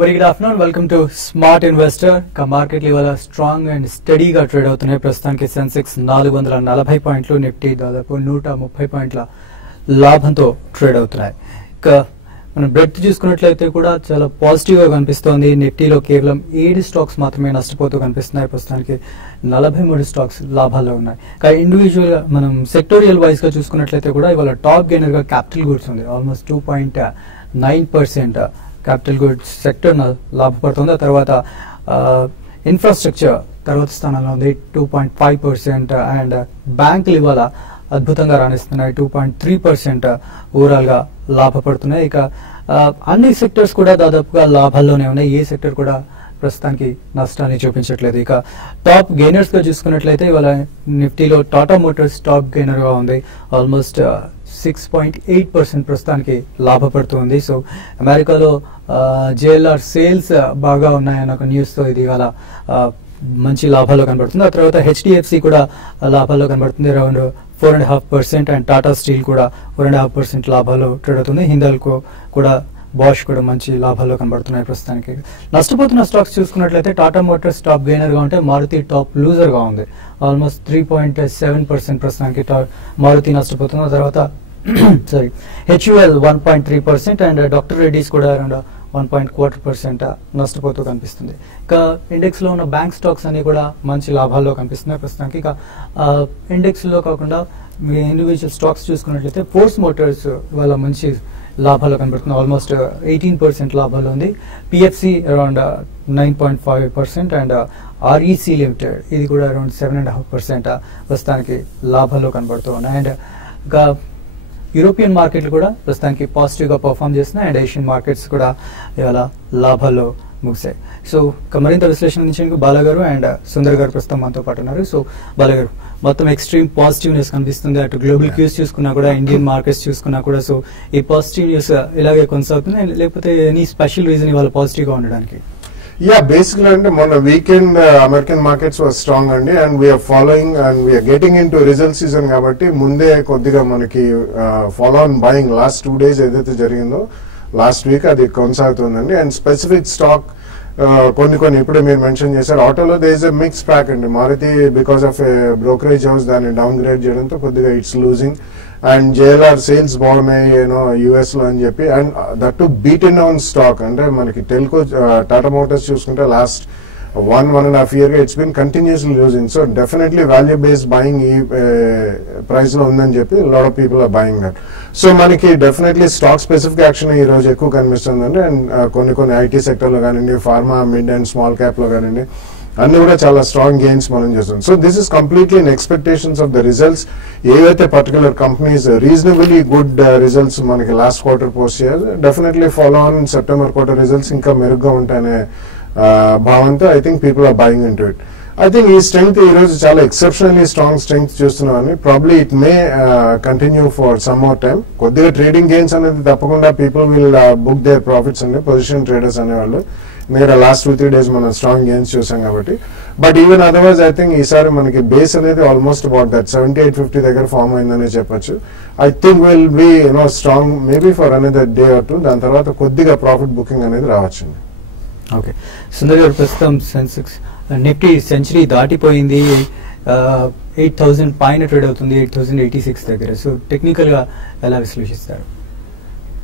Very good afternoon. Welcome to Smart Investor. का market ఇవాళ strong and స్టడీగా trade అవుతున్నాయి. ప్రస్తుతానికి సెన్సెక్స్ 440 పాయింట్లు, నిఫ్టీ దాదాపు 130 పాయింట్ల లాభంతో ట్రేడ్ అవుతున్నాయి. ఇక మనం బ్రెడ్త్ చూసుకున్నట్లయితే కూడా చాలా పాజిటివ్ గా కనిపిస్తోంది. నిఫ్టీలో కేవలం 7 స్టాక్స్ మాత్రమే నష్టపోతూ కనిపిస్తున్నాయి. ప్రస్తుతానికి 43 స్టాక్స్ లాభాల్లో ఉన్నాయి. ఇక ఇండివిజువల్ మనం సెక్టోరియల్ వైజ్ గా చూసుకున్నట్లయితే కూడా ఇవాళ టాప్ గెయినర్ గా క్యాపిటల్ గూడ్స్ ఉంది. ఆల్మోస్ట్ 2.9% క్యాపిటల్ గూడ్స్ సెక్టర్ లాభపడుతుంది. ఆ తర్వాత ఇన్ఫ్రాస్ట్రక్చర్ తర్వాత స్థానంలో ఉంది 2.5%. అండ్ బ్యాంకులు ఇవాళ అద్భుతంగా రాణిస్తున్నాయి. 2.3% ఓవరాల్ గా లాభపడుతున్నాయి. ఇక అన్ని సెక్టర్స్ కూడా దాదాపుగా లాభాల్లోనే ఉన్నాయి. ఏ సెక్టర్ కూడా ప్రస్తుతానికి నష్టాన్ని చూపించట్లేదు. ఇక టాప్ గెయినర్స్ గా చూసుకున్నట్లయితే ఇవాళ నిఫ్టీలో టాటా మోటార్స్ టాప్ గెయినర్ గా ఉంది. ఆల్మోస్ట్ 6.8% ప్రస్తుతానికి లాభపడుతుంది. సో అమెరికాలో జేఎల్ఆర్ సేల్స్ బాగా ఉన్నాయన్న ఒక న్యూస్ తో ఇది ఇవాళ మంచి లాభాల్లో కనబడుతుంది. ఆ తర్వాత హెచ్డిఎఫ్సి కూడా లాభాల్లో కనబడుతుంది, అరౌండ్ 4.5%. అండ్ టాటా స్టీల్ కూడా 4.5% లాభాల్లో ట్రేడ్ అవుతుంది. హిందాల్కో కూడా బాష్ కూడా మంచి లాభాల్లో కనబడుతున్నాయి. ప్రస్తుతానికి నష్టపోతున్న స్టాక్స్ చూసుకున్నట్లయితే టాటా మోటార్స్ టాప్ గెయినర్ గా ఉంటే మారుతి టాప్ లూజర్ గా ఉంది. ఆల్మోస్ట్ 3.7% ప్రస్తుతానికి మారుతి నష్టపోతుంది. ఆ తర్వాత హెచ్యుఎల్ 1.3% అండ్ డాక్టర్ రెడ్డిస్ కూడా అరౌండ్ 1.25% నష్టపోతూ కనిపిస్తుంది. ఇక ఇండెక్స్ లో ఉన్న బ్యాంక్ స్టాక్స్ అన్ని కూడా మంచి లాభాల్లో కనిపిస్తున్నాయి ప్రస్తుతానికి. ఇక ఇండెక్స్ లో కాకుండా మీ ఇండివిజువల్ స్టాక్స్ చూసుకున్నట్లయితే ఫోర్స్ మోటార్స్ వాళ్ళ మంచి లాభాల్లో కనబడుతుంది. ఆల్మోస్ట్ 18% లాభాల్లో ఉంది. PFC around 9.5% and REC limited ఇది కూడా అరౌండ్ 7.5% ప్రస్తుతానికి లాభాల్లో కనబడుతూ ఉన్నాయి. అండ్ ఇంకా యూరోపియన్ మార్కెట్లు కూడా ప్రస్తుతానికి పాజిటివ్ గా పర్ఫామ్ చేస్తున్నాయి. అండ్ ఏషియన్ మార్కెట్స్ కూడా ఇవాళ లాభాల్లో ముగిశాయి. సో మరింత విశ్లేషణ నుంచి బాలగారు అండ్ సుందర్ గారు ప్రస్తుతం మనతో పాటు ఉన్నారు. సో బాలగారు, మొత్తం ఎక్స్ట్రీమ్ పాజిటివ్ న్యూస్ కనిపిస్తుంది. అటు గ్లోబల్ క్యూస్ చూసుకున్నా కూడా, ఇండియన్ మార్కెట్స్ చూసుకున్నా కూడా. సో ఈ పాజిటివ్ న్యూస్ ఇలాగే కొనసాగుతుంది లేకపోతే ఎనీ స్పెషల్ రీజన్ ఇవాళ పాజిటివ్ గా ఉండడానికి? Yeah, basically అంటే మొన్న weekend American markets was strong అండి. And we're following and we're getting in to result season కాబట్టి ముందే కొద్దిగా మనకి follow on buying last 2 days ఏదైతే జరిగిందో లాస్ట్ వీక్ అది కొనసాగుతుందండి. అండ్ స్పెసిఫిక్ స్టాక్ కొన్ని ఇప్పుడే మీరు మెన్షన్ చేశారు. ఆటోలో there is a mix pack అండి. Maruti because of brokerage house దాన్ని డౌన్ గ్రేడ్ చేయడంతో కొద్దిగా it's losing. And JLR sales బాగున్నాయి యుఎస్ లో అని చెప్పి. And that to beaten down stock అంటే మనకి టెల్కో టాటా మోటార్స్ చూసుకుంటే లాస్ట్ 1.5 year గా it's been continuously losing. So definitely value based buying ఈ ప్రైస్ లో ఉందని చెప్పి lot of people are buying that. So మనకి డెఫినెట్లీ స్టాక్ స్పెసిఫిక్ యాక్షన్ ఈ రోజు ఎక్కువ కనిపిస్తుందండి. అండ్ కొన్ని ఐటీ సెక్టర్ లో కానివ్వండి, pharma, mid and small cap లో కానివ్వండి, అన్ని కూడా చాలా స్ట్రాంగ్ గెయిన్స్ మనం చేస్తాం. So this is completely in expectations of the results. ఏవైతే particular companies reasonably good results మనకి లాస్ట్ క్వార్టర్ పోస్ట్ చేయాలి, definitely follow on September quarter results ఇంకా మెరుగ్గా ఉంటాయనే భావంతో I think people are buying in to it. I think ఈ strength ఈ రోజు చాలా ఎక్సెప్షనల్లీ స్ట్రాంగ్ స్ట్రెంగ్త్ చూస్తున్నామని. Probably it May continue for some more time. కొద్దిగా ట్రేడింగ్ గెయిన్స్ అనేది తప్పకుండా people will book there profits అండి, పొజిషన్ ట్రేడర్స్ అనేవాళ్ళు. మీరు లాస్ట్ 2-3 days మనం స్ట్రాంగ్ గెయిన్స్ చూసాం కాబట్టి. But even otherwise I think ఈసారి మనకి బేస్ అనేది ఆల్మోస్ట్ అబౌట్ దట్ 7850 దగ్గర ఫామ్ అయిందనే చెప్పొచ్చు. I think will be strong maybe for another day or 2. దాని తర్వాత కొద్దిగా ప్రాఫిట్ బుకింగ్ అనేది రావచ్చు. ఓకే సుందర్ గారు, ప్రస్తుతం సెన్సెక్స్ నిఫ్టీ సెంచరీ దాటిపోయింది. 8000 పైన ట్రేడ్ అవుతుంది, 8086 దగ్గర. సో టెక్నికల్ గా ఎలా విశ్లేషిస్తారు?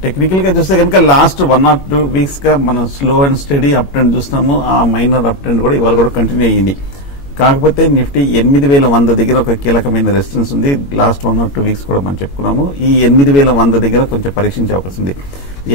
టెక్నికల్ గా చూస్తే కనుక లాస్ట్ 1 or 2 weeks గా మనం slow and study up trend చూస్తున్నాము. ఆ మైనర్ అప్ ట్రెండ్ కూడా ఇవాళ కూడా కంటిన్యూ అయ్యింది. కాకపోతే నిఫ్టీ 8100 దగ్గర ఒక కీలకమైన రెసిస్టెన్స్ ఉంది. లాస్ట్ 1 or 2 weeks కూడా మనం చెప్పుకున్నాము. ఈ 8100 దగ్గర కొంచెం పరీక్షించే అవకాశం ఉంది.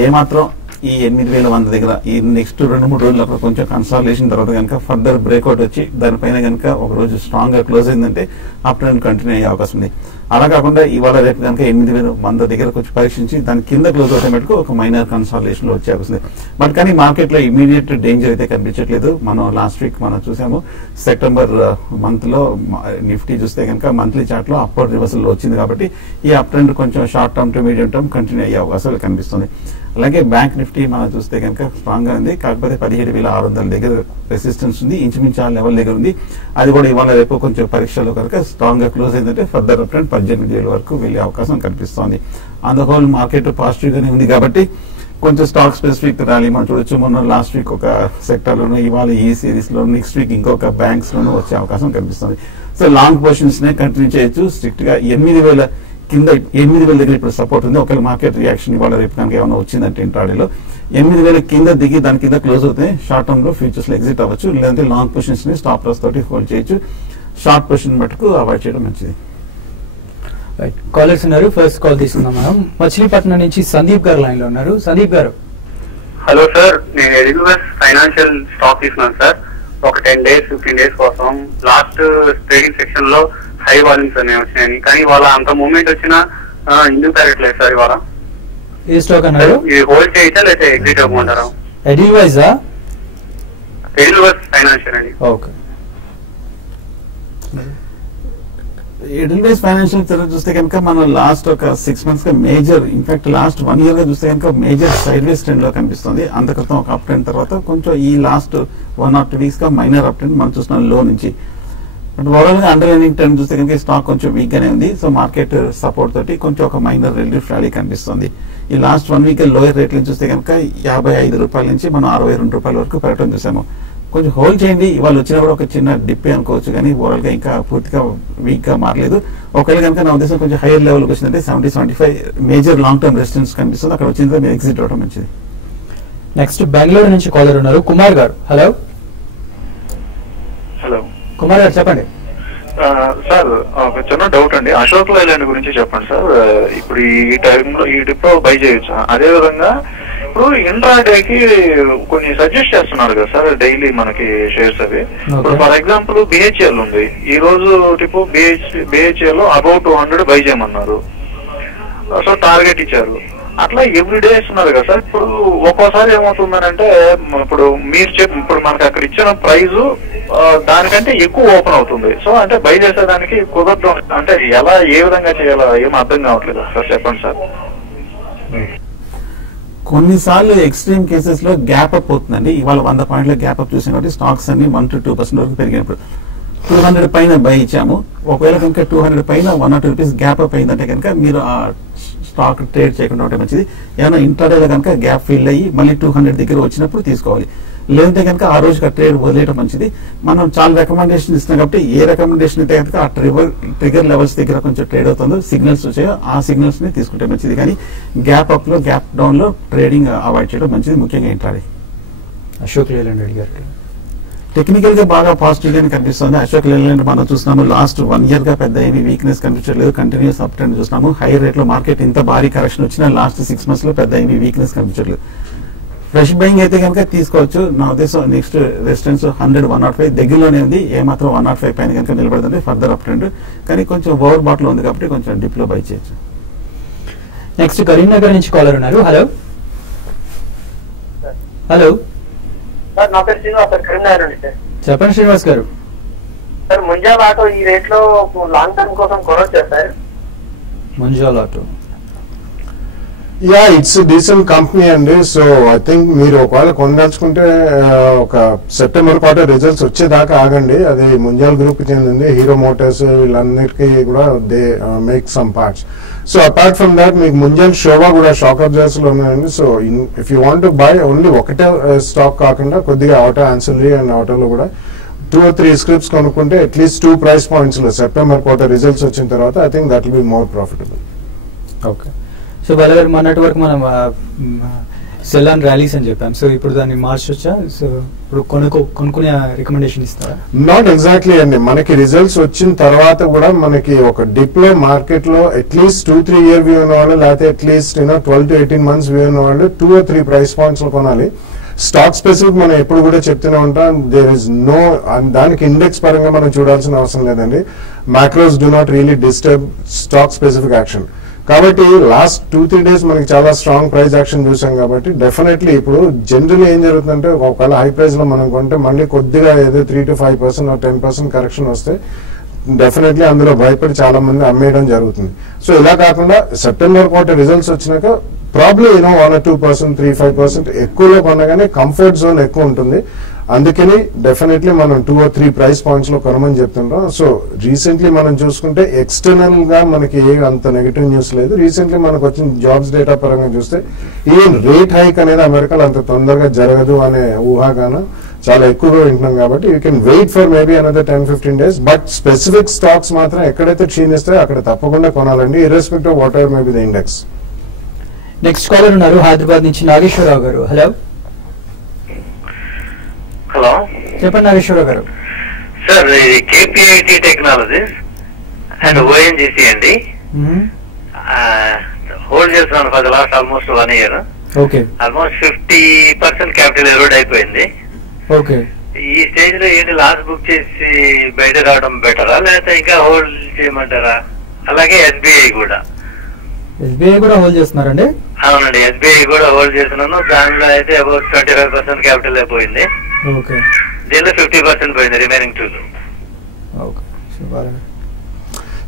ఏమాత్రం ఈ 8100 దగ్గర ఈ నెక్స్ట్ 2-3 రోజులు అక్కడ కొంచెం కన్సాలిడేషన్ తర్వాత కనుక ఫర్దర్ బ్రేక్అవుట్ వచ్చి దానిపైన కనుక ఒక రోజు స్ట్రాంగ్ గా క్లోజ్ అయిందంటే అప్ ట్రెండ్ కంటిన్యూ అయ్యే అవకాశం ఉంది. అలా కాకుండా ఇవాళ రేపు కనుక 8100 దగ్గర కొంచెం పరీక్షించి దాని కింద క్లోజ్ అవుతామేటకు ఒక మైనర్ కన్సాలిడేషన్ లో వచ్చే అవకాశం ఉంది. బట్ కానీ మార్కెట్ లో ఇమీడియట్ డేంజర్ అయితే కనిపించట్లేదు. మనం లాస్ట్ వీక్ మనం చూసాము సెప్టెంబర్ మంత్ లో నిఫ్టీ చూస్తే కనుక మంత్లీ చార్ట్ లో అప్వర్డ్ రివర్సల్ లో వచ్చింది కాబట్టి ఈ అప్ ట్రెండ్ కొంచెం short term two medium term continue అయ్యే అవకాశాలు కనిపిస్తుంది. అలాగే బ్యాంక్ నిఫ్టీ మనం చూస్తే కనుక స్ట్రాంగ్ గా ఉంది. కాకపోతే 17,600 దగ్గర రెసిస్టెన్స్ ఉంది, ఇంచుమించు ఆ లెవెల్ దగ్గర ఉంది. అది కూడా ఇవాళ రేపు కొంచెం పరీక్షలో కనుక స్ట్రాంగ్ గా క్లోజ్ అయిందంటే ఫర్దర్ అప్ ట్రెండ్ 18,000 వరకు వెళ్లే అవకాశం కనిపిస్తోంది. On the whole market positive గానే ఉంది కాబట్టి కొంచెం స్టాక్ స్పెసిఫిక్ ర్యాలీ మనం చూడొచ్చు. మొన్న లాస్ట్ వీక్ ఒక సెక్టర్ లోను, ఇవాళ ఈ సిరీస్ లో, నెక్స్ట్ వీక్ ఇంకొక బ్యాంక్స్ లోను వచ్చే అవకాశం కనిపిస్తుంది. సో లాంగ్ పొజిషన్స్ నే కంటిన్యూ చేయొచ్చు. స్ట్రిక్ట్ గా 8,000 కింద 8,000 దగ్గర ఇప్పుడు సపోర్ట్ ఉంది. ఒకవేళ మార్కెట్ రియాక్షన్ ఇవాళ రేపు కనుక ఏమైనా వచ్చిందంటే ఇంట్రాడేలో 8,000 కింద దిగి దాని కింద క్లోజ్ అవుతాయి. షార్ట్ టర్మ్ లో ఫ్యూచర్స్ లో ఎగ్జిట్ అవ్వచ్చు, లేదంటే లాంగ్ పొజిషన్స్ ని స్టాప్ లాస్ తోటి హోల్డ్ చేయొచ్చు. షార్ట్ పొజిషన్ మటుకు అవాయిడ్ చేయడం మంచిది. కాలర్స్ ఉన్నారు. ఫస్ట్ కాల్ తీసుకుందాం మనం. మచిలీపట్నం నుంచి సందీప్ గారు లైన్ లో ఉన్నారు. సందీప్ గారు. హలో సార్, నేను ఎడిల్వెస్ ఫైనాన్షియల్ స్టాక్ తీసుకున్నాను సార్. ఒక 10 days 15 days కోసం. లాస్ట్ ట్రేడింగ్ సెక్షన్ లో హై వాల్యూమ్స్ అనేవి వచ్చినాయి, కానీ ఇవాళ అంత మూవ్మెంట్ వచ్చినా ఎందుకు పెరగట్లేదు సార్ ఇవాళ? ఏ స్టాక్ అన్నారు? ఇది హోల్డ్ చేయొచ్చా లేదా ఎగ్జిట్ అవ్వమంటారా? ఎడిల్వైజా? ఎడిల్వెస్ ఫైనాన్షియల్ అండి. ఓకే. ఎడిల్వేస్ ఫైనాన్షియల్ చూస్తే కనుక మనం లాస్ట్ ఒక 6 months గా మేజర్, ఇన్ఫాక్ట్ లాస్ట్ 1 year గా చూస్తే కనుక మేజర్ సైడ్ వేస్ ట్రెండ్ లో కనిపిస్తుంది. అంతక్రితం ఒక అప్ ట్రెండ్ తర్వాత కొంచెం ఈ లాస్ట్ 1 or 2 weeks గా మైనర్ అప్ ట్రెండ్ మనం చూస్తున్నాం లో నుంచి. బట్ ఓవరాల్ గా అండర్లైనింగ్ ట్రెండ్ చూస్తే కనుక స్టాక్ కొంచెం వీక్ గానే ఉంది. సో మార్కెట్ సపోర్ట్ తోటి కొంచెం ఒక మైనర్ రిలీఫ్ ర్యాలీ కనిపిస్తుంది. ఈ లాస్ట్ 1 week లోయర్ రేట్లు చూస్తే కనుక 55 రూపాయల నుంచి మనం 62 రూపాయల వరకు పెరగడం చూసాము. కొంచెం హోల్డ్ చేయండి. ఇవాళ వచ్చినా కూడా ఒక చిన్న డిప్ అనుకోవచ్చు, కానీ ఓవరాల్ గా ఇంకా పూర్తిగా వీక్ గా మారలేదు. ఒకవేళ కనుక నా ఉద్దేశం కొంచెం హైయర్ లెవెల్ వచ్చిందంటే 70-75 మేజర్ లాంగ్ టర్మ్ రెసిస్టెన్స్ కనిపిస్తుంది. అక్కడ వచ్చిందంటే మీరు ఎగ్జిట్ అవడం మంచిది. నెక్స్ట్ బెంగళూరు నుంచి కాలర్ ఉన్నారు. కుమార్ గారు. హలో. హలో కుమార్ గారు చెప్పండి. సార్, ఒక చిన్న డౌట్ అండి. అశోక్ లైలాండ్ గురించి చెప్పండి సార్. ఇప్పుడు ఈ టైంలో ఈ డిప్ లో బై చేయొచ్చు? అదే విధంగా ఇప్పుడు ఇంట్రాడేకి కొన్ని సజెస్ట్ చేస్తున్నారు కదా సార్ డైలీ మనకి షేర్స్ అవి. ఇప్పుడు ఫర్ ఎగ్జాంపుల్ బిహెచ్ఎల్ ఉంది, ఈ రోజు టిప్ బిహెచ్ఎల్ అబౌట్ 200 బై చేయమన్నారు. సో టార్గెట్ ఇచ్చారు. అట్లా ఎవ్రీడే ఇస్తున్నారు కదా సార్. ఇప్పుడు ఒక్కోసారి ఏమవుతుందనంటే ఇప్పుడు మీరు ఇప్పుడు మనకి అక్కడ ఇచ్చిన ప్రైజ్ దానికంటే ఎక్కువ ఓపెన్ అవుతుంది. సో అంటే బై చేసేదానికి కుదరదు. అంటే ఎలా ఏ విధంగా చేయాలో ఏం అర్థం కావట్లేదు సార్, చెప్పండి సార్. కొన్నిసార్లు ఎక్స్ట్రీమ్ కేసెస్ లో గ్యాప్ అప్ అవుతుందండి. ఇవాళ 100 పాయింట్ల గ్యాప్ అప్ చూసిన కాబట్టి స్టాక్స్ అన్ని 1 to 2% వరకు పెరిగినప్పుడు 200 పైన బై ఇచ్చాము. ఒకవేళ కనుక 200 పైన 1 or 2 రూపీస్ గ్యాప్ అప్ అయిందంటే కనుక మీరు ఆ స్టాక్ ట్రేడ్ చేయకుండా ఉంటే మంచిది. ఏమైనా ఇంట్రాడేలో కనుక గ్యాప్ ఫిల్ అయ్యి మళ్ళీ 200 దగ్గర వచ్చినప్పుడు తీసుకోవాలి. లేదంటే కనుక ఆ రోజు ట్రేడ్ వదిలేయడం మంచిది. మనం చాలా రికమెండేషన్ ఇస్తున్నాం కాబట్టి ఏ రికమెండేషన్ అయితే కనుక ఆ ట్రిగర్ లెవెల్స్ దగ్గర కొంచెం ట్రేడ్ అవుతుందో, సిగ్నల్స్ వచ్చాయో ఆ సిగ్నల్స్ ని తీసుకుంటే మంచిది. కానీ గ్యాప్ అప్ లో గ్యాప్ డౌన్ లో ట్రేడింగ్ అవాయిడ్ చేయడం మంచిది, ముఖ్యంగా ఇంట్రాడే. అశోక్ లేలాండ్ అడిగారు. టెక్నికల్ గా బాగా పాజిటివ్ గా కనిపిస్తుంది. అశోక్ లేలాండ్ మనం చూస్తున్నాము లాస్ట్ 1 year గా పెద్ద ఏమి వీక్నెస్ కనిపించలేదు, కంటిన్యూస్ అప్ ట్రెండ్ చూస్తున్నాము. హై రేట్ లో మార్కెట్ ఇంత భారీ కరెక్షన్ వచ్చినా లాస్ట్ 6 months లో పెద్ద ఏమి వీక్నెస్ కనిపించలేదు. ఫ్రెష్ బయింగ్ అయితే కనుక తీసుకోవచ్చు. నా ఉద్దేశం నెక్స్ట్ రెసిస్టెన్స్ 100-105 దగ్గరలోనే ఉంది. ఏమాత్రం 105 పైన కనుక నిలబడుతుంది ఫర్దర్ అప్ ట్రెండ్. కానీ కొంచెం ఓవర్ బాట్ లో ఉంది కాబట్టి కొంచెం డిప్ లో బై చేయొచ్చు. నెక్స్ట్ కరీంనగర్ నుంచి కాలర్ ఉన్నారు. హలో. హలో సార్, నా పేరు శ్రీనివాస్ సార్, కరీంనగర్ అండి సార్. చెప్పండి శ్రీనివాస్ గారు. సార్, ముంజాల్ ఆటో ఈ రేట్ లో లాంగ్ టర్మ్ కోసం కొనొచ్చా sir? Munjal auto. Yeah, it's decent company అండి. సో ఐ థింక్ మీరు ఒకవేళ కొనదలుచుకుంటే ఒక సెప్టెంబర్ క్వార్టర్ రిజల్ట్స్ వచ్చేదాకా ఆగండి. అది ముంజాల్ గ్రూప్ కి చెందింది. హీరో మోటార్స్ వీళ్ళందరికీ కూడా they make some parts. So apart from that మీకు ముంజాల్ షోవా కూడా షాక్ అబ్జర్వర్స్ లో ఉన్నాయండి. So if you want to buy only ఒకటే స్టాక్ కాకుండా కొద్దిగా ఆటో ఆన్సిలరీ అండ్ ఆటోలో కూడా 2 or 3 స్క్రిప్ట్స్ కొనుక్కుంటే అట్లీస్ట్ 2 price points లో సెప్టెంబర్ క్వార్టర్ రిజల్ట్స్ వచ్చిన తర్వాత I think that will be more profitable. Okay. So బాలగారు మొన్నటి వరకు మనం సెల్ అండ్ ర్యాలీస్ అని చెప్పాం. సో ఇప్పుడు దాన్ని మార్చొచ్చా? సో ఇప్పుడు కొనుక్కునే రికమెండేషన్ ఇస్తారా? నాట్ ఎగ్జాక్ట్లీ అండి. మనకి రిజల్ట్స్ వచ్చిన తర్వాత కూడా మనకి ఒక డిప్ లో మార్కెట్ లో అట్లీస్ట్ 2-3 year వ్యూ ఉన్న వాళ్ళు, లేకపోతే అట్లీస్ట్ 12 to 18 months వ్యూ ఉన్న వాళ్ళు 2 or 3 price points లో కొనాలి. స్టాక్ స్పెసిఫిక్ మనం ఎప్పుడు కూడా చెప్తూనే ఉంటాం. దేర్ ఇస్ నో, దానికి ఇండెక్స్ పరంగా మనం చూడాల్సిన అవసరం లేదండి. Macros do not really disturb stock specific action. కాబట్టి లాస్ట్ 2-3 days మనకి చాలా స్ట్రాంగ్ ప్రైస్ యాక్షన్ చూసాం కాబట్టి డెఫినెట్లీ ఇప్పుడు జనరల్ ఏం జరుగుతుందంటే ఒకవేళ హై ప్రైస్ లో మనం కొంటే మళ్ళీ కొద్దిగా ఏదో 3 to 5% or 10% కరెక్షన్ వస్తే డెఫినెట్లీ అందులో భయపడి చాలా మంది అమ్మేయడం జరుగుతుంది. సో ఇలా కాకుండా సెప్టెంబర్ క్వార్టర్ రిజల్ట్స్ వచ్చినాక ప్రాబ్లీ 1 or 2%, 3-5% ఎక్కువలో కొనగానే కంఫర్ట్ జోన్ ఎక్కువ ఉంటుంది. అందుకని డెఫినెట్లీ మనం 2 or 3 ప్రైస్ పాయింట్స్ లో కొనమని చెప్తుంటాం. సో రీసెంట్లీ మనం చూసుకుంటే ఎక్స్టర్నల్ గా మనకి ఏ అంత నెగిటివ్ న్యూస్ లేదు. రీసెంట్లీ మనకు వచ్చిన జాబ్స్ డేటా పరంగా చూస్తే ఈవెన్ రేట్ హైక్ అనేది అమెరికాలో అంత తొందరగా జరగదు అనే ఊహాగానం చాలా ఎక్కువగా వింటున్నాం. కాబట్టి you can wait for maybe another 10-15 days. But specific stocks మాత్రం ఎక్కడైతే క్షీణిస్తాయో అక్కడ తప్పకుండా కొనాలండి, irrespective what ever maybe the index. Next caller ఉన్నారు హైదరాబాద్ నుంచి నాగేశ్వరరావు గారు. హలో హలో చెప్పండి నాగేశ్వరరావు గారు. సార్, ఇది కేపీఐటి టెక్నాలజీస్ అండ్ ఓఎన్జీసీ అండి. హోల్డ్ చేస్తున్నాను for the last almost 1 year. Okay, almost 50% capital Erode అయిపోయింది. ఓకే, ఈ స్టేజ్ లో ఏంటి లాస్ బుక్ చేసి బయట రావడం బెటరా లేకపోతే ఇంకా హోల్డ్ చేయమంటారా? అలాగే ఎస్బీఐ కూడా. ఎస్బీఐ కూడా హోల్డ్ చేస్తున్నారండి? అవునండి, ఎస్బీఐ కూడా హోల్డ్ చేస్తున్నాను. దానిలో అయితే అబౌట్ 25% క్యాపిటల్ అయిపోయింది. ఓకే, దీనిలో 50% పోయింది, రిమైనింగ్ 2. ఓకే.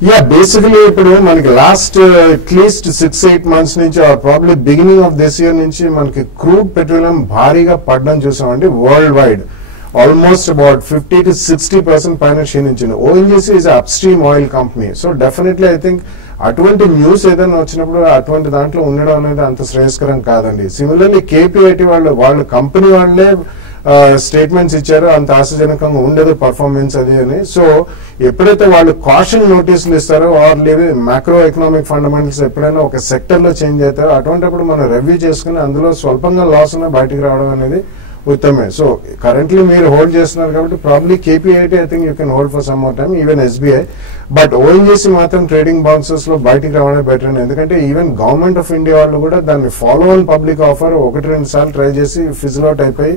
యా, బేసికలీ ఇప్పుడు మనకి లాస్ట్ అట్లీస్ట్ 6-8 months నుంచి probably beginning of this year నుంచి మనకి క్రూడ్ పెట్రోలియం భారీగా పడడం చూసామండి. వరల్డ్ వైడ్ ఆల్మోస్ట్ అబౌట్ 50-60% పైన క్షీణించింది. ONGC is upstream oil company. So definitely I think అటువంటి న్యూస్ ఏదైనా వచ్చినప్పుడు అటువంటి దాంట్లో ఉండడం అనేది అంత శ్రేయస్కరం కాదండి. సిమిలర్లీ కేపీఐటీ వాళ్ళు కంపెనీ వాళ్ళే స్టేట్మెంట్స్ ఇచ్చారు, అంత ఆశాజనకంగా ఉండదు పర్ఫార్మెన్స్ అది అని. సో ఎప్పుడైతే వాళ్ళు కాషన్ నోటీసులు ఇస్తారో ఆర్ లేదు మ్యాక్రో ఎకనామిక్ ఫండమెంటల్స్ ఎప్పుడైనా ఒక సెక్టర్ లో చేంజ్ అవుతారో అటువంటిప్పుడు మనం రివ్యూ చేసుకుని అందులో స్వల్పంగా లాస్ ఉన్న బయటికి రావడం అనేది ఉత్తమే. సో కరెంట్లీ మీరు హోల్డ్ చేస్తున్నారు కాబట్టి probably KPIT I think you can hold for some more time, even SBI. But ONGC మాత్రం ట్రేడింగ్ బాక్సెస్ లో బయటికి రావడమే బెటర్ అండి. ఎందుకంటే ఈవెన్ గవర్నమెంట్ ఆఫ్ ఇండియా వాళ్ళు కూడా దాన్ని ఫాలో ఆన్ పబ్లిక్ ఆఫర్ 1-2 సార్లు ట్రై చేసి ఫిజిల్ అవుట్ అయిపోయి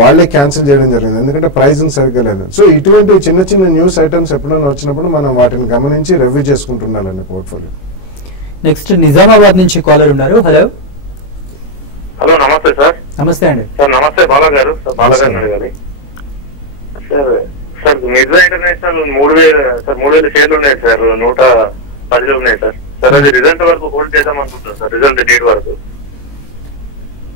వాళ్ళే క్యాన్సిల్ చేయడం జరిగింది, ఎందుకంటే ప్రైజింగ్ సరిగ్గా లేదు. సో ఇటువంటి చిన్న చిన్న న్యూస్ ఐటమ్స్ ఎప్పుడైనా వచ్చినప్పుడు మనం వాటిని గమనించి రివ్యూ చేసుకుంటుండాలండి పోర్ట్ఫోలియో. నెక్స్ట్ నిజామాబాద్ నుంచి కాలర్ ఉన్నారు. హలో హలో, నమస్తే సార్. నమస్తే అండి. సార్ నమస్తే, బాలా గారు. సార్ బాలా గారు అడగాలి. సార్ మిర్జా ఇంటర్నేషనల్ 3,000 షేర్లు ఉన్నాయి సార్, 110 ఉన్నాయి సార్. సార్ అది రిజల్ట్ వరకు హోల్డ్ చేద్దాం అనుకుంటున్నాను సార్, రిజల్ట్ డేట్ వరకు.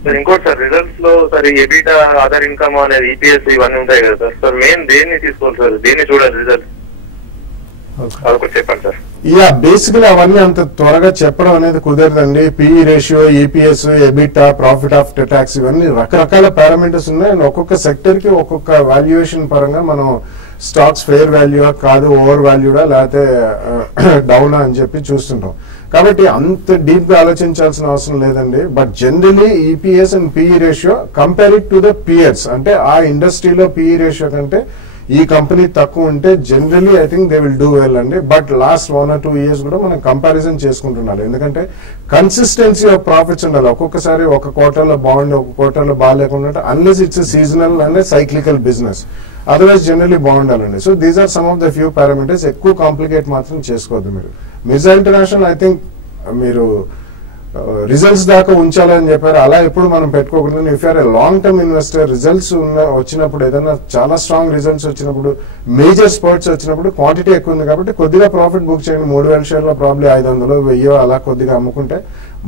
సార్ ఇంకోటి సార్, రిజల్ట్స్ లో సార్ ఎబిటా, అదర్ ఇన్కమ్ అనేది ఈపీఎస్ ఇవన్నీ ఉంటాయి కదా సార్. సార్ మెయిన్ దేన్ని తీసుకోవాలి సార్, దేన్ని చూడాలి రిజల్ట్, అదొకటి చెప్పండి సార్. యా, బేసికలీ అవన్నీ అంత త్వరగా చెప్పడం అనేది కుదరదండి. PE ratio, EPS, EBITDA, profit after tax ఇవన్నీ రకరకాల పారామీటర్స్ ఉన్నాయి. అండ్ ఒక్కొక్క సెక్టర్ కి ఒక్కొక్క వాల్యుయేషన్ పరంగా మనం స్టాక్స్ ఫెయిర్ వాల్యూవా కాదు, ఓవర్ వాల్యూడా లేకపోతే డౌనా అని చెప్పి చూస్తుంటాం. కాబట్టి అంత డీప్ గా ఆలోచించాల్సిన అవసరం లేదండి. But generally EPS and PE ratio compare it to the peers, అంటే ఆ ఇండస్ట్రీలో పిఈ రేషియో కంటే ఈ కంపెనీ తక్కువ ఉంటే generally I think they will do well అండి. బట్ లాస్ట్ 1 or 2 years కూడా మనం కంపారిజన్ చేసుకుంటున్నారు, ఎందుకంటే కన్సిస్టెన్సీ ఆఫ్ ప్రాఫిట్స్ ఉండాలి. ఒక్కొక్కసారి ఒక క్వార్టర్లో బాగుండి ఒక క్వార్టర్లో బాగాలేకుండా, unless it's seasonal and cyclical business, otherwise generally బాగుండాలండి. So these are some of the few parameters. ఎక్కువ కాంప్లికేట్ మాత్రం చేసుకోవద్దు మీరు. మిర్జా ఇంటర్నేషనల్ ఐ థింక్ మీరు రిజల్ట్స్ దాకా ఉంచాలని చెప్పారు, అలా ఎప్పుడు మనం పెట్టుకోకూడదు. If you're long term investor, results వచ్చినప్పుడు ఏదైనా చాలా స్ట్రాంగ్ రిజల్ట్స్ వచ్చినప్పుడు, మేజర్ స్పోర్ట్స్ వచ్చినప్పుడు క్వాంటిటీ ఎక్కువ ఉంది కాబట్టి కొద్దిగా ప్రాఫిట్ బుక్ చేయండి. 3,000 షేర్లో ప్రాబ్లీ 500, 1000 అలా కొద్దిగా అమ్ముకుంటే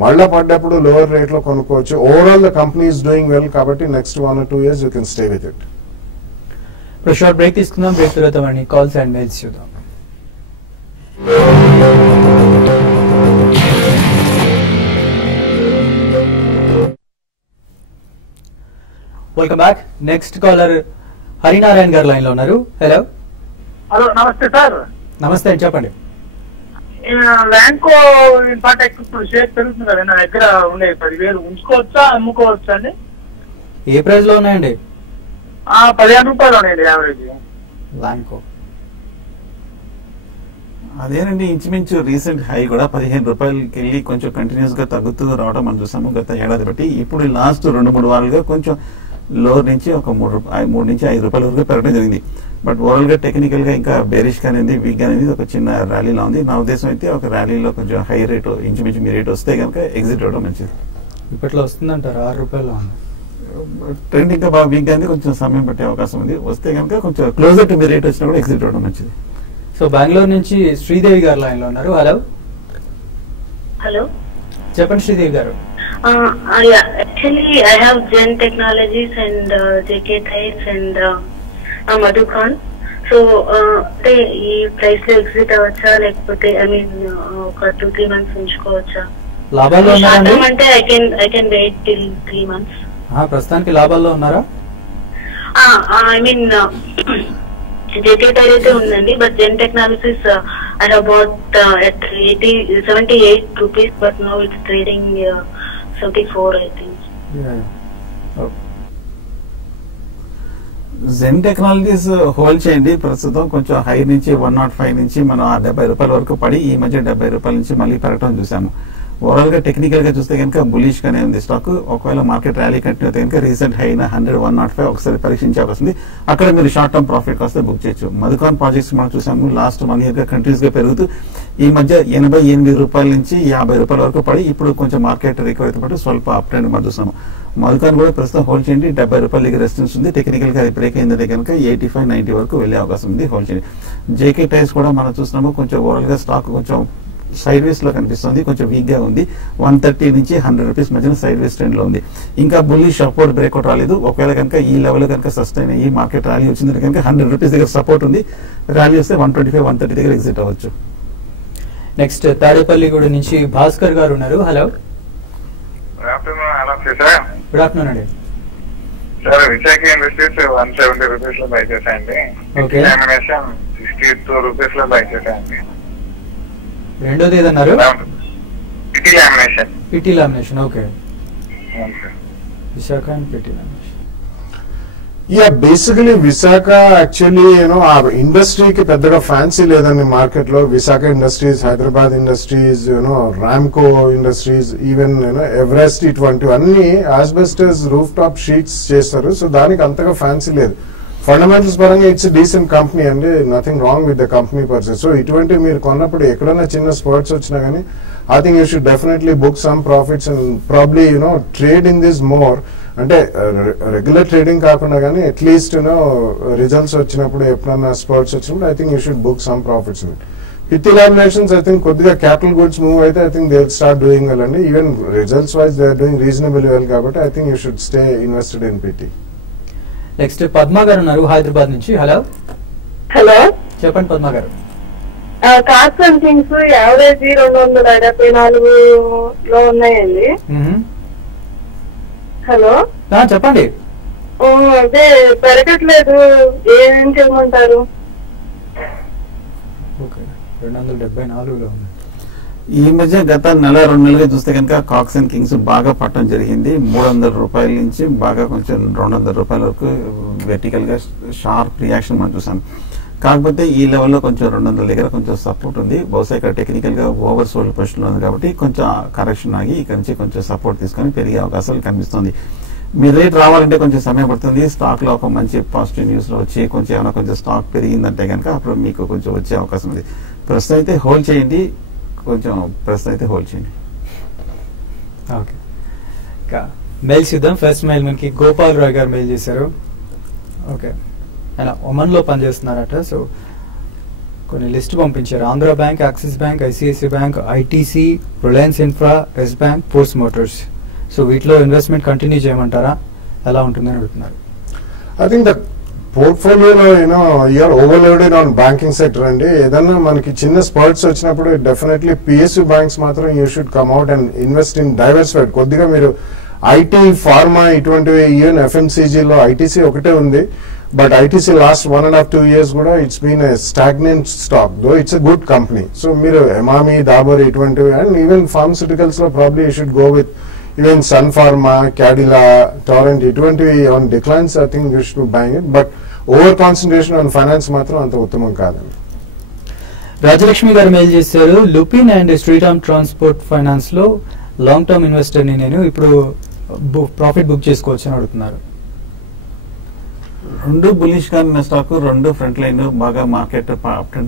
మళ్ళా పడ్డప్పుడు లోవర్ రేట్ లో కొనుక్కోవచ్చు. Overall the company is doing well కాబట్టి next 1 or 2 years you can stay with it. ఇప్పుడు షార్ట్ బ్రేక్ తీసుకుందాం. బ్రేక్ తర్వాత కాల్స్ అండ్ మెయిల్స్ చూద్దాం. Welcome back. Next caller Harinarayana గారు లైన్ లో ఉన్నారు. హలో హలో, నమస్తే సార్. నమస్తే అండి, చెప్పండి. ల్యాంకో ఇన్ఫాటెక్ ఇప్పుడు షేర్ పెరుగుతుంది కదా, నా దగ్గర ఉండే 10,000 ఉంచుకోవచ్చా, అమ్ముకోవచ్చా అండి? ఏ ప్రైస్ లో ఉన్నాయండి? 15 రూపాయలు ఉన్నాయండి యావరేజ్. ల్యాంకో అదేనండి, ఇంచుమించు రీసెంట్ హై కూడా 15 రూపాయలకి వెళ్ళి కొంచెం కంటిన్యూస్ గా తగ్గుతూ రావడం మనం చూసాము గత ఏడాది బట్టి. ఇప్పుడు లాస్ట్ 2-3 వారాలుగా కొంచెం లోవర్ నుంచి ఒక 3 నుంచి 5 రూపాయల వరకు పెరగడం జరిగింది. బట్ ఓవరాల్ గా టెక్నికల్ గా ఇంకా బేరిష్ గా అనేది, వీక్ గా అనేది ఒక చిన్న ర్యాలీలో ఉంది. నా ఉద్దేశం అయితే ఒక ర్యాలీలో కొంచెం హై రేట్ ఇంచుమించు మీ రేట్ వస్తే కనుక ఎగ్జిట్ అవ్వడం మంచిది. ఇప్పట్లో వస్తుందంటారు 6 రూపాయలు. ట్రెండ్ ఇంకా బాగా వీక్ గా కొంచెం సమయం పట్టే అవకాశం ఉంది. వస్తే కనుక కొంచెం క్లోజర్ టు మీ రేట్ వచ్చినా కూడా ఎగ్జిట్ అవ్వడం మంచిది. సో బెంగళూరు నుంచి శ్రీదేవి గారు లైన్ లో ఉన్నారు. హలో హలో చెప్పండి శ్రీదేవి గారు. Yeah, actually I have Zen Technologies and JK Tyres and Madhukan. So అంటే ఈ ప్రైస్ లో ఎగ్జిట్ అవ్వచ్చా లేకపోతే ఐ మీన్ ఒక 2-3 months ఉంచుకోవచ్చా? లాభాల్లో ఉన్నారా అంటే I can wait till 3 months. ప్రస్తుతానికి లాభాల్లో ఉన్నారా? I mean JK Tyre అయితే ఉందండి, but Zen Technologies I have bought at 78 rupees, but now it's trading 74 I think. Zen Technologies hold చేయండి. ప్రస్తుతం కొంచెం హై నుంచి 105 నుంచి మనం 70 రూపాయల వరకు పడి ఈ మధ్య 70 రూపాయల నుంచి మళ్ళీ పెరగడం చూసాము. ఓవరాల్ గా టెక్నికల్ గా చూస్తే కనుక బులిష్ గానే ఉంది స్టాక్. ఒకవేళ మార్కెట్ ర్యాలీ కంటిన్యూ అయితే కనుక రీసెంట్ హై 100-105 ఒకసారి పరీక్షించే అవకాశం ఉంది. అక్కడ మీరు షార్ట్ టర్మ్ ప్రాఫిట్ వస్తే బుక్ చేయొచ్చు. మధుకాన్ ప్రాజెక్ట్స్ మనం చూసాము లాస్ట్ 1 year గా కంటిన్యూస్ గా పెరుగుతూ ఈ మధ్య 88 రూపాయల నుంచి 50 రూపాయల వరకు పడి ఇప్పుడు కొంచెం మార్కెట్ రికవర్ అయితే పాటు స్వల్ప అప్ ట్రెండ్ మనం చూస్తున్నాము. మధుకాన్ కూడా ప్రస్తుతం హోల్డ్ చేయండి. 70 రూపాయల దగ్గర రెసిస్టెన్స్ ఉంది. టెక్నికల్ గా బ్రేక్ అయిందంటే కనుక 85-90 వరకు వెళ్లే అవకాశం ఉంది. హోల్డ్ చేయండి. జేకే టైర్స్ కూడా మనం చూస్తున్నాము కొంచెం ఓవరాల్ గా స్టాక్ కొంచెం సైడ్ వేస్ లో కనిపిస్తుంది, కొంచెం వీక్ గా ఉంది. 130 నుంచి 100 రూపీస్ మధ్యన సైడ్ వేస్ ట్రెండ్ లో ఉంది. ఇంకా బుల్లిష్ సపోర్ట్ బ్రేక్అవుట్ రాలేదు. ఒకవేళ కనుక ఈ లెవెల్ కనుక సస్టైన్ అయ్యి మార్కెట్ ర్యాలీ వచ్చిందంటే కనుక 100 రూపీస్ దగ్గర సపోర్ట్ ఉంది. ర్యాలీ వస్తే 125-130 దగ్గర ఎగ్జిట్ అవ్వచ్చు. నెక్స్ట్ తాడేపల్లిగూడ నుంచి భాస్కర్ గారు ఉన్నారు. హలో, గుడ్ ఆఫ్టర్నూన్ అండి. సార్ విశాఖ ఇండస్ట్రీస్ 170 రూపీస్ లో బై చేశాయండి. లామినేషన్ 62 రూపీస్ లో బై చేశాయండి. రెండోది ఏదన్నారు? PT lamination. Okay, Visakha and PT lamination. Yeah, basically Visakha actually ఆ ఇండస్ట్రీకి పెద్దగా ఫ్యాన్సీ లేదండి మార్కెట్ లో. Visakha industries, Hyderabad industries, Ramco industries, even Everest, ఇటువంటివన్నీ ఆస్బెస్టస్ రూఫ్ టాప్ షీట్స్ చేస్తారు. సో దానికి అంతగా ఫ్యాన్సీ లేదు. ఫండమెంటల్స్ పరంగా ఇట్స్ డీసెంట్ కంపెనీ అండి, nothing wrong with the company per se. So ఇటువంటి మీరు కొన్నప్పుడు ఎక్కడైనా చిన్న స్పర్ట్స్ వచ్చినా కానీ I think you should definitely book some profits and probably trade in this more. అంటే రెగ్యులర్ ట్రేడింగ్ కాకుండా కానీ అట్లీస్ట్ రిజల్ట్స్ వచ్చినప్పుడు ఎప్పుడన్నా స్పర్ట్స్ వచ్చినప్పుడు I think you should book some profits. PT laminations I think కొద్దిగా capital goods move అయితే I think they will start doing well అండి. Even results wise they are doing reasonable well కాబట్టి I think you should stay invested in PT. Next Padma గారు ఉన్నారు హైదరాబాద్ నుంచి. Hello, hello, చెప్పండి పద్మ గారు. Cost and things average 274 లో ఉన్నాయండి. హలో, చెప్పండి. అదే పెరగట్లేదు, ఏం చేయమంటారు? 274లో ఉంది. ఈ మధ్య గత 1-2 నెలలుగా చూస్తే కనుక కాక్స్ అండ్ కింగ్స్ బాగా పట్టడం జరిగింది. 300 రూపాయల నుంచి బాగా కొంచెం 200 రూపాయల వరకు వెర్టికల్ గా షార్ప్ రియాక్షన్ మనం చూసాం. కాకపోతే ఈ లెవెల్లో కొంచెం 200 దగ్గర కొంచెం సపోర్ట్ ఉంది. బహుశా ఇక్కడ టెక్నికల్ గా ఓవర్ సోల్డ్ పొజిషన్ ఉంది కాబట్టి కొంచెం కరెక్షన్ ఆగి ఇక్కడ నుంచి కొంచెం సపోర్ట్ తీసుకొని పెరిగే అవకాశాలు కనిపిస్తుంది. మీ రేట్ రావాలంటే కొంచెం సమయం పడుతుంది. స్టాక్ లో ఒక మంచి పాజిటివ్ న్యూస్ లో వచ్చి కొంచెం ఏమైనా కొంచెం స్టాక్ పెరిగిందంటే కనుక అప్పుడు మీకు కొంచెం వచ్చే అవకాశం ఉంది. ప్రస్తుతం అయితే హోల్డ్ చేయండి. ఓకే, ఇంకా మెయిల్స్ చూద్దాం. ఫస్ట్ మెయిల్ మనకి గోపాల్ రాయ్ గారు మెయిల్ చేశారు. ఓకే, ఆయన ఒమన్ లో పనిచేస్తున్నారట. సో కొన్ని లిస్ట్ పంపించారు. Andhra bank, axis bank, ICICI bank, ITC, reliance infra, yes bank, force motors. So వీటిలో ఇన్వెస్ట్మెంట్ కంటిన్యూ చేయమంటారా, ఎలా ఉంటుందని అడుగుతున్నారు. ఐ థింక్ ద పోర్ట్ఫోలియోలో you're overloaded on banking sector అండి. ఏదన్నా మనకి చిన్న స్పర్ట్స్ వచ్చినప్పుడు డెఫినెట్లీ పిఎస్యూ బ్యాంక్స్ మాత్రం you should come out and invest in diversified. కొద్దిగా మీరు ఐటీ, ఫార్మా ఇటువంటివి, ఈవెన్ ఎఫ్ఎంసీజీలో ఐటీసీ ఒకటే ఉంది. బట్ ఐటీసీ లాస్ట్ 1.5-2 years కూడా it's been a stagnant stock, though it's a good company. So మీరు ఎమామి, డాబర్ ఇటువంటివి అండ్ ఈవెన్ ఫార్మస్యూటికల్స్ లో probably you should go with even sun pharma, Cadila, torrent ఇటువంటివి on declines. I think you should buy it. But over concentration on finance మాత్రం అంత ఉత్తమం కాదండి. రాజలక్ష్మి గారు mail చేశారు. Lupin and Shriram transport finance లో లాంగ్ టర్మ్ ఇన్వెస్టర్ ని నేను ఇప్పుడు ప్రాఫిట్ బుక్ చేసుకోవచ్చు అని అడుగుతున్నారు. రెండు బులిష్ గా ఉన్న స్టాక్, రెండు ఫ్రంట్ లైన్ బాగా మార్కెట్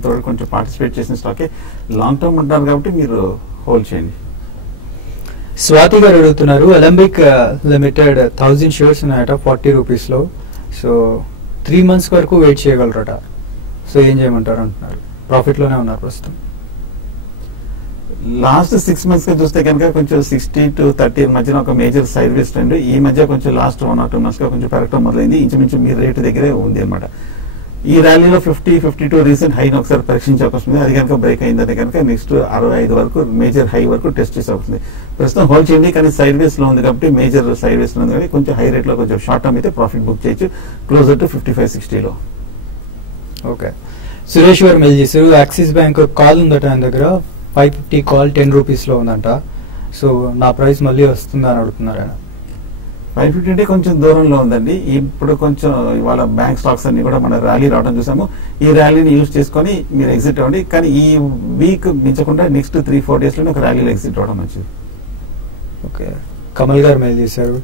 తో కొంచెం పార్టిసిపేట్ చేసిన స్టాకే. లాంగ్ టర్మ్ ఉంటారు కాబట్టి మీరు హోల్డ్ చేయండి. స్వాతి గారు అడుగుతున్నారు. అలంబిక్ లిమిటెడ్ 1000 షేర్స్ ఉన్నాయట 40 రూపీస్ లో. సో 3 months వరకు వెయిట్ చేయగలరట. సో ఏం చేయమంటారు అంటున్నారు. ప్రాఫిట్ లోనే ఉన్నారు ప్రస్తుతం. లాస్ట్ 6 months గా చూస్తే కనుక కొంచెం 60 to 30 మధ్యన ఒక మేజర్ సైడ్ వేస్ ట్రెండ్, ఈ మధ్య కొంచెం లాస్ట్ 1 or 2 months గా కొంచెం పెరగడం మొదలైంది. ఇంచుమించు మీ రేటు దగ్గరే ఉంది అనమాట. ఈ ర్యాలీలో 50-52 రీసెంట్ హైని ఒకసారి పరీక్షించే అవకాశం ఉంది. అది కనుక బ్రేక్ అయిందంటే కనుక నెక్స్ట్ 65 వరకు మేజర్ హై వరకు టెస్ట్ చేసే అవుతుంది. ప్రస్తుతం హోల్డ్ చేయండి, కానీ సైడ్ వేస్ లో ఉంది కాబట్టి మేజర్ సైడ్ వేస్ లో ఉంది కానీ కొంచెం హై రేట్ లో కొంచెం షార్ట్ టర్మ్ అయితే ప్రాఫిట్ బుక్ చేయొచ్చు క్లోజర్ టు 55-60 లో. ఓకే, సురేష్ గారు మెయిల్ చేశారు. యాక్సిస్ బ్యాంక్ కాల్ ఉందట ఆయన దగ్గర, 550 కాల్ 10 rupees లో ఉందంట. సో నా ప్రైస్ మళ్ళీ వస్తుందా అని అడుగుతున్నారు ఆయన. 550 అంటే కొంచెం దూరంలో ఉందండి. ఇప్పుడు కొంచెం ఇవాళ బ్యాంక్ స్టాక్స్ అన్ని కూడా మన ర్యాలీ రావడం చూసాము. ఈ ర్యాలీని యూజ్ చేసుకొని మీరు ఎగ్జిట్ అవ్వండి, కానీ ఈ వీక్ మించకుండా నెక్స్ట్ 3-4 days లోనే ఒక ర్యాలీలో ఎగ్జిట్ అవ్వడం మంచిది. ఓకే, కమల్ గారు మెయిల్ చేశారు.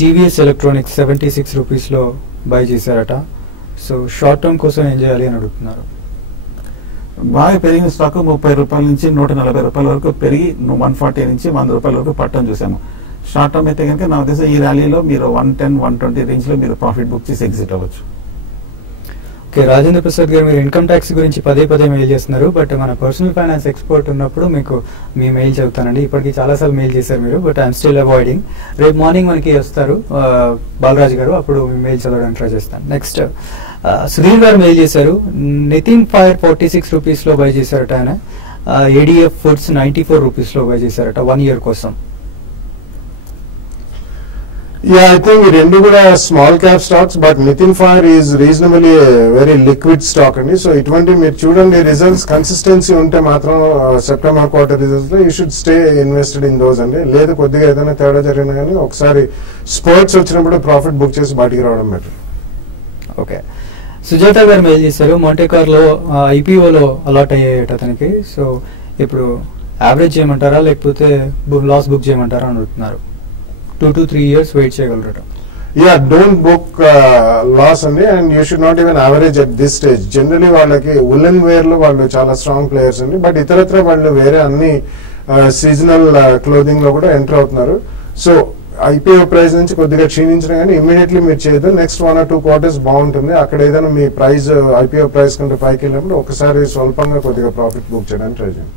టీవీఎస్ ఎలక్ట్రానిక్స్ 76 rupees లో బై చేశారట. సో షార్ట్ టర్మ్ కోసం ఏం చేయాలి అని అడుగుతున్నారు. బాగా పెరిగిన స్టాక్ 30 రూపాయల నుంచి 140 రూపాయల వరకు పెరిగి 140 నుంచి 100 రూపాయల వరకు పట్టడం చూసాము. షార్ట్ టర్మ్ అయితే కనుక నా ఉద్దేశం ఈ ర్యాలీలో మీరు 110-120 రేంజ్ లో మీరు ప్రాఫిట్ బుక్ చేసి ఎగ్జిట్ అవ్వచ్చు. ఓకే, రాజేంద్ర ప్రసాద్ గారు మీరు ఇన్కమ్ ట్యాక్స్ గురించి పదే మెయిల్ చేస్తున్నారు. బట్ మన పర్సనల్ ఫైనాన్స్ ఎక్స్పర్ట్ ఉన్నప్పుడు మీకు మీ మెయిల్ చదువుతానండి. ఇప్పటికి చాలాసార్లు మెయిల్ చేశారు మీరు, బట్ ఐఎమ్ స్టిల్ అవాయిడింగ్. రేపు మార్నింగ్ మనకి వస్తారు బాలరాజు గారు, అప్పుడు మీ మెయిల్ చదవడానికి ట్రై చేస్తాను. నెక్స్ట్ సుధీర్ గారు మెయిల్ చేశారు. నితిన్ ఫైర్ 46 rupees లో బై చేశారట ఆయన. ఏడిఎఫ్ ఫుడ్స్ 94 rupees లో బై చేశారట 1 year కోసం. Yeah, I think rendu kuda small cap stocks, but Nitin Fire is reasonably a very liquid stock andi. So itvanti meer chudandi results consistency unte matram September quarter results lo you should stay invested in those andi. Ledhu koddiga edaina teda jarigina gaani okasari spurts vachinappudu profit book chesi baatiki raavadam better. Okay, Sujatha గారు mail చేశారు. Monte కార్లో ఐపీఓలో allot అయ్యాయట అతనికి. So ఇప్పుడు average చేయమంటారా లేకపోతే loss book చేయమంటారా అని అడుగుతున్నారు. 2 to 3 years వెయిట్ చేయగలరట. Yeah, don't book loss andi, and you should not even average at this stage. Generally వాళ్ళకి woolen wear లో వాళ్ళు చాలా స్ట్రాంగ్ ప్లేయర్స్ అండి, బట్ ఇతరత్ర వాళ్ళు వేరే అన్ని సీజనల్ క్లోదింగ్ లో కూడా ఎంటర్ అవుతున్నారు. సో ఐపీఓ ప్రైస్ నుంచి కొద్దిగా క్షీణించినా కానీ ఇమీడియట్లీ మీరు చేయదు. నెక్స్ట్ 1 or 2 quarters బాగుంటుంది. అక్కడ ఏదైనా మీ ప్రైస్ ఐపీఓ ప్రైస్ కంటే పైకి వెళ్ళినప్పుడు ఒకసారి స్వల్పంగా కొద్దిగా ప్రాఫిట్ బుక్ చేయడానికి ట్రై చేయండి.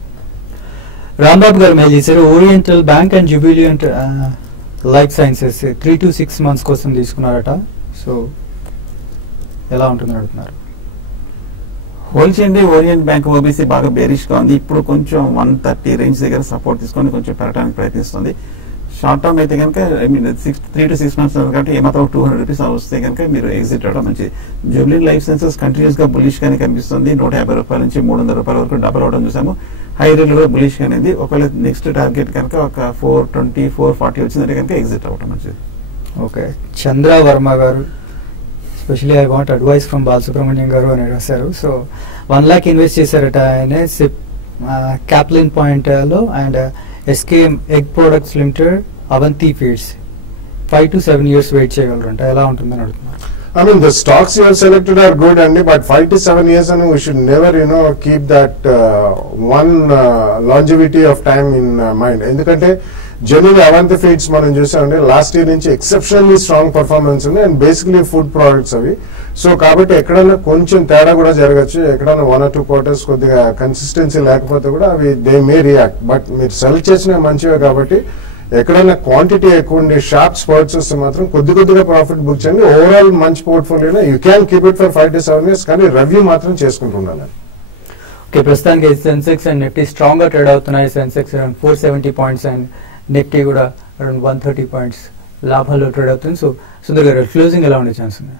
రాంబాబు గారు మెయిల్ చేశారు. Oriental bank and jubilant life sciences 3 to 6 months కోసం తీసుకున్నారట. సో ఎలా ఉంటుందని అడుగుతున్నారు. హోల్డ్ చేయండి. ఓరియంట్ బ్యాంక్ ఓబీసీ బాగా బేరిష్ గా ఉంది. ఇప్పుడు కొంచెం 130 రేంజ్ దగ్గర సపోర్ట్ తీసుకొని కొంచెం పెరగడానికి ప్రయత్నిస్తుంది. షార్ట్ టర్మ్ అయితే కనుక 3 to 6 months కాబట్టి ఏమాత్రం 200 rupees వస్తే కనుక మీరు ఎగ్జిట్ అవ్వడం మంచిది. జూబ్లీ లైఫ్ సైన్సెస్ కంటిన్యూస్ గా బులిష్ గానే కనిపిస్తుంది. 150 రూపాయల నుంచి 300 రూపాయల వరకు డబల్ అవడం చూసాము. హై రేట్ కూడా బులిష్ అనేది. ఒకవేళ నెక్స్ట్ టార్గెట్ కనుక ఒక 420-440 వచ్చిందంటే కనుక ఎగ్జిట్ అవ్వడం మంచిది. ఓకే, చంద్ర వర్మ గారు specially I want advice from Balasubramanyam గారు అని రాశారు. సో 1 lakh ఇన్వెస్ట్ చేశారట ఆయన సిప్ క్యాప్లిన్ పాయింట్ లో and SKM egg products limited Avanti feeds 5 to 7 years wait చేయగలరంట. ఎలా ఉంటుందని అడుగుతున్నారు. I mean, the stocks you have selected are good, Andy, but 5 to 7 years, and we should never, keep that one longevity of time in mind. Endukante generally Avanti Feeds మనం చూసామంటే last year నుంచి exceptionally strong performance ఉంది, and basically food products అవి. So కాబట్టి ఎక్కడైనా కొంచెం తేడా కూడా జరగచ్చు. ఎక్కడైనా 1 or 2 quarters కొద్దిగా కన్సిస్టెన్సీ లేకపోతే కూడా అవి దే మే రియాక్ట్. బట్ మీరు సెల్ చేసిన మంచివే కాబట్టి ఎక్కడైనా క్వాంటిటీ ఎక్కువ ఉండి షార్ప్ స్పర్ట్స్ వస్తే మాత్రం కొద్దిగా ప్రాఫిట్ బుక్ చేయండి. ఓవరాల్ మంచి పోర్ట్ఫోలియోలో you can keep it for 5 to 7 years, కానీ రివ్యూ మాత్రం చేసుకుంటూ ఉండాలి. ఓకే, ప్రస్తుతానికి సెన్సెక్స్ అండ్ నిఫ్టీ స్ట్రాంగ్ గా ట్రేడ్ అవుతున్నాయి. Sensex around 470 points and Nifty కూడా అరౌండ్ 130 points లాభాల్లో ట్రేడ్ అవుతుంది. సో సుందర్ గారు క్లోజింగ్ ఎలా ఉండే ఛాన్స్ ఉంది?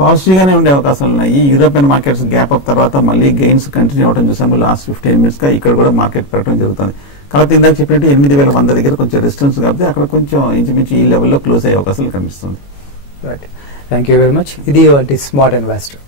పాజిటివ్ గానే ఉండే అవకాశాలు ఉన్నాయి. ఈ యూరోపియన్ మార్కెట్స్ గ్యాప్ అప్ తర్వాత మళ్ళీ గెయిన్స్ కంటిన్యూ అవడం చూసాము. లాస్ట్ 15 minutes గా ఇక్కడ కూడా మార్కెట్ పెరగడం జరుగుతుంది. కాబట్టి ఇందాక చెప్పినట్టు 8100 దగ్గర కొంచెం రెసిస్టెన్స్ కాబట్టి అక్కడ కొంచెం ఇంచుమించు ఈ లెవెల్లో క్లోజ్ అయ్యే అవకాశాలు కనిపిస్తుంది. Right, thank you very much. ఇది స్మార్ట్ ఇన్వెస్టర్.